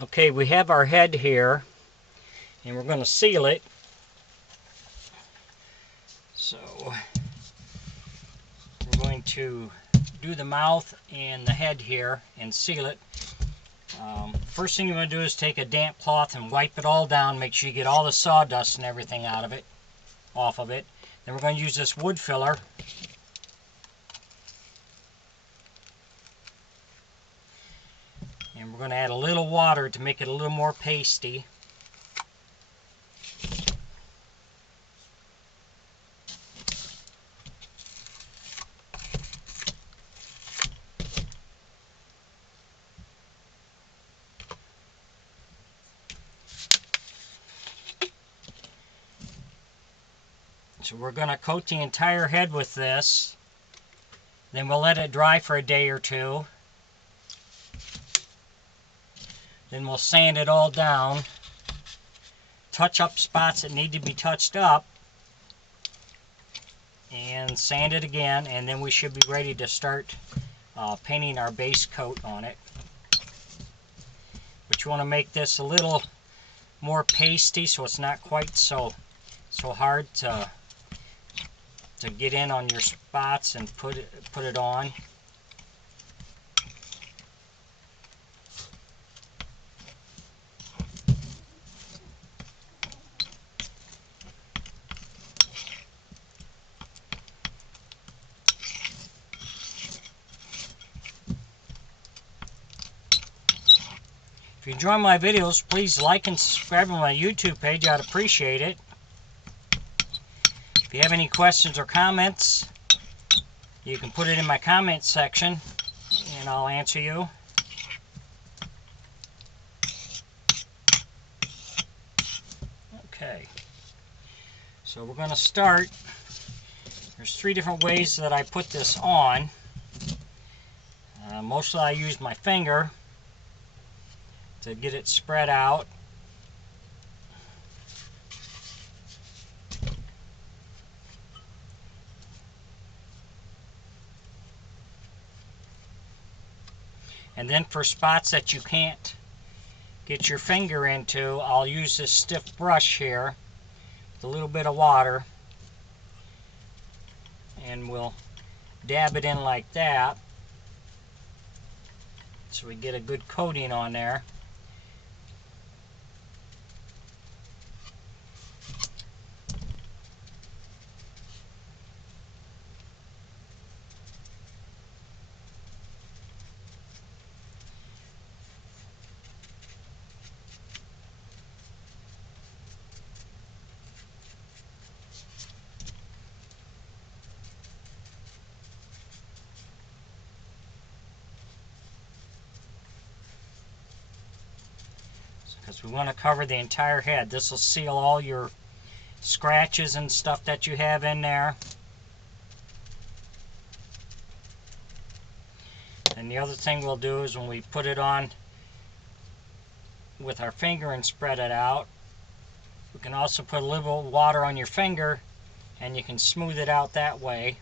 Okay, we have our head here, and we're going to seal it. So we're going to do the mouth and the head here and seal it. First thing you want to do is take a damp cloth and wipe it all down. Make sure you get all the sawdust and everything out of it, off of it. Then we're going to use this wood filler. And we're going to add a little water to make it a little more pasty. So we're going to coat the entire head with this. Then we'll let it dry for a day or two. Then we'll sand it all down. Touch up spots that need to be touched up. And sand it again. And then we should be ready to start painting our base coat on it. But you want to make this a little more pasty so it's not quite so hard to get in on your spots and put it on. If you enjoy my videos, please like and subscribe to my YouTube page. I'd appreciate it. If you have any questions or comments, you can put it in my comment section and I'll answer you. Okay, so we're going to start. There's 3 different ways that I put this on. Mostly I use my finger to get it spread out. And then for spots that you can't get your finger into, I'll use this stiff brush here with a little bit of water, and we'll dab it in like that so we get a good coating on there. Because we want to cover the entire head. This will seal all your scratches and stuff that you have in there. And the other thing we'll do is when we put it on with our finger and spread it out, we can also put a little water on your finger and you can smooth it out that way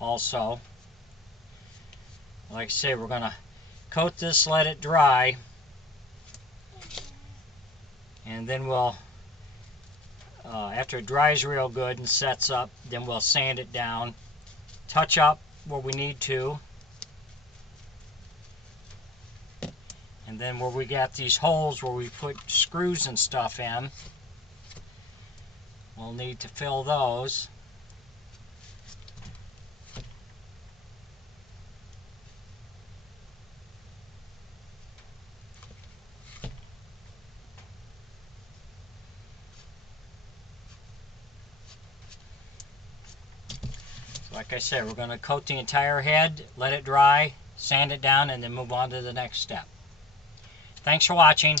also. Like I say, we're going to coat this, let it dry, and then we'll, after it dries real good and sets up, then we'll sand it down, touch up where we need to, and then where we got these holes where we put screws and stuff in, we'll need to fill those. Like I said, we're going to coat the entire head, let it dry, sand it down, and then move on to the next step. Thanks for watching.